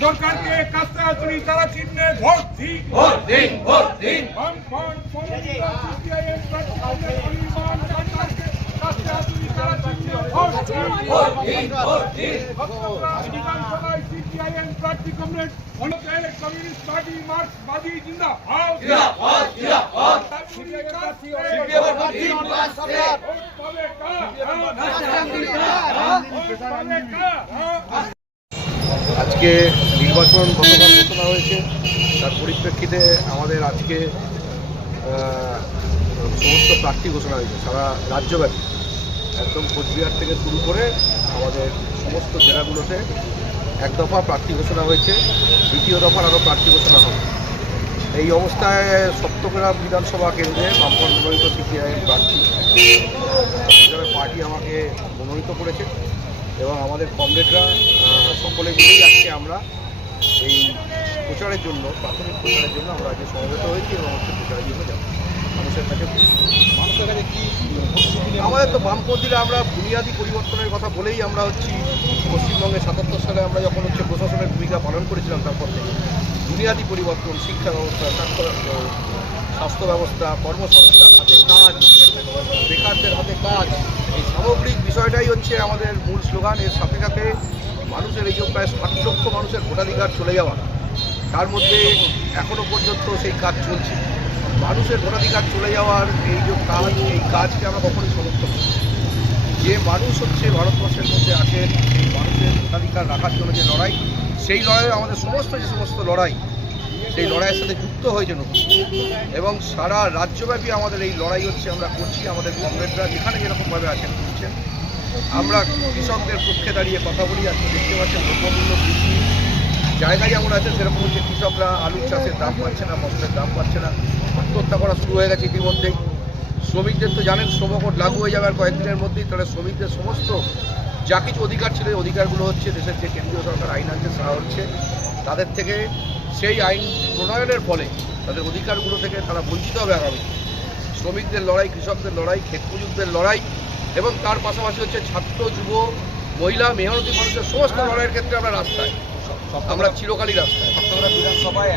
সরকারকে কাছে আসুন তারা চিহ্নে ভোট দিন ভোট দিন ভোট দিন ভোট দিন ভোট দিন বিধানসভায় সিপিআইএম প্রার্থী কমরেড কমিউনিস্ট পার্টি মার্ক্সবাদী জিন্দাবাদ জিন্দাবাদ জিন্দাবাদ সিপিএম প্রার্থী আজকে নির্বাচন গতকাল ঘোষণা হয়েছে, তার পরিপ্রেক্ষিতে আমাদের আজকে সমস্ত প্রার্থী ঘোষণা হয়েছে সারা রাজ্যব্যাপী, একদম কোচবিহার থেকে শুরু করে আমাদের সমস্ত জেলাগুলোতে এক দফা প্রার্থী ঘোষণা হয়েছে, দ্বিতীয় দফার আরও প্রার্থী ঘোষণা হবে। এই অবস্থায় সপ্তগ্রাম বিধানসভা কেন্দ্রে বামফ্রন্ট মনোনীত সিপিআইএম প্রার্থী হিসাবে পার্টি আমাকে মনোনীত করেছে এবং আমাদের কমরেডরা সকলে মিলেই আজকে আমরা এই প্রচারের জন্য, প্রাথমিক প্রচারের জন্য আমরা আজকে সমবেত হয়েছি এবং হচ্ছে প্রচারের জন্য যাব মানুষের কাছে। আমাদের তো বামপন্থীরা আমরা বুনিয়াদী পরিবর্তনের কথা বলেই আমরা হচ্ছি পশ্চিমবঙ্গে ৭৭ সালে আমরা যখন হচ্ছে প্রশাসনের ভূমিকা পালন করেছিলাম, তারপর থেকে বুনিয়াদী পরিবর্তন, শিক্ষা ব্যবস্থা, স্বাস্থ্য ব্যবস্থা, কর্মসংস্থান, হাতে কাজ, বেকারদের হাতে কাজ, এই সামগ্রিক বিষয়টাই হচ্ছে আমাদের মূল স্লোগান। এর সাথে সাথে মানুষের এই যে প্রায় ৬০ লক্ষ মানুষের ভোটাধিকার চলে যাওয়া, তার মধ্যে এখনও পর্যন্ত সেই কাজ চলছে। মানুষের ভোটাধিকার চলে যাওয়ার এই যে কাজ, এই কাজকে আমরা কখনোই সমর্থন করি। যে মানুষ হচ্ছে ভারতবর্ষের মধ্যে আছেন, এই মানুষের ভোটাধিকার রাখার জন্য যে লড়াই, সেই লড়াইয়ে আমাদের যে সমস্ত লড়াই, সেই লড়াইয়ের সাথে যুক্ত হয়েছে নতুন, এবং সারা রাজ্যব্যাপী আমাদের এই লড়াই হচ্ছে আমরা করছি। আমাদের কমরেডরা যেখানে যেরকমভাবে আছেন করছেন। আমরা কৃষকদের পক্ষে দাঁড়িয়ে কথা বলি। আজকে দেখতে পাচ্ছেন দ্রব্যমূল্য বৃদ্ধি জায়গায় যেমন আছে, সেরকম হচ্ছে কৃষকরা আলু চাষের দাম পাচ্ছে না, ফসলের দাম পাচ্ছে না, আত্মহত্যা করা শুরু হয়ে গেছে ইতিমধ্যেই। শ্রমিকদের তো জানেন শ্রমকোড লাগু হয়ে যাবে আর কয়েকদিনের মধ্যেই, তাহলে শ্রমিকদের সমস্ত যা কিছু অধিকার ছিল, এই অধিকারগুলো হচ্ছে দেশের যে কেন্দ্রীয় সরকার আইন আনতে চাওয়া হচ্ছে, তাদের থেকে সেই আইন প্রণয়নের ফলে তাদের অধিকারগুলো থেকে তারা বঞ্চিত হবে আগামী। শ্রমিকদের লড়াই, কৃষকদের লড়াই, ক্ষেত মজুরদের লড়াই, এবং তার পাশাপাশি হচ্ছে ছাত্র, যুব, মহিলা, মেহনতি মানুষের সমস্ত লড়াইয়ের ক্ষেত্রে আমরা রাস্তায়, আমরা চিরকালই রাস্তায়। বিধানসভায়